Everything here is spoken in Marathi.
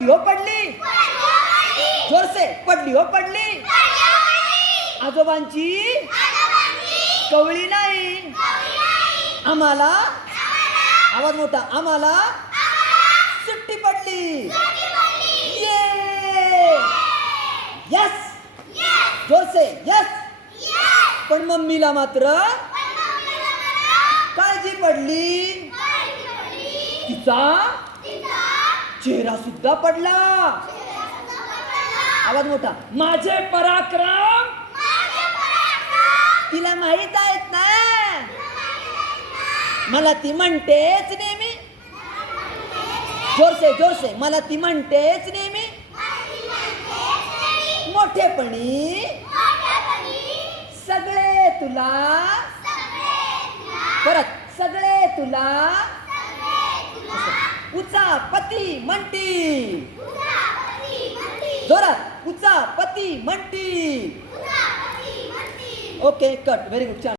हो पडली, जोर से पडली हो पडली. आजोबांची कवळी नाही. आम्हाला आवाज मोठा, आम्हाला सुट्टी पडली. ये यस, जोर से यस. पण मम्मीला मात्र काळजी पडली. तिचा चेहरा सुद्धा पडला. आवाज मोठा, माझे पराक्रम तिला माहित आहेत ना. मला ती म्हणतेच नेहमी. जोर से मला ती म्हणतेच नेहमी. मोठेपणी सगळे तुला, परत सगळे तुला उचापती म्हणती. जोरात उचापती म्हणती. Okay, cut. व्हेरी गुड, छान.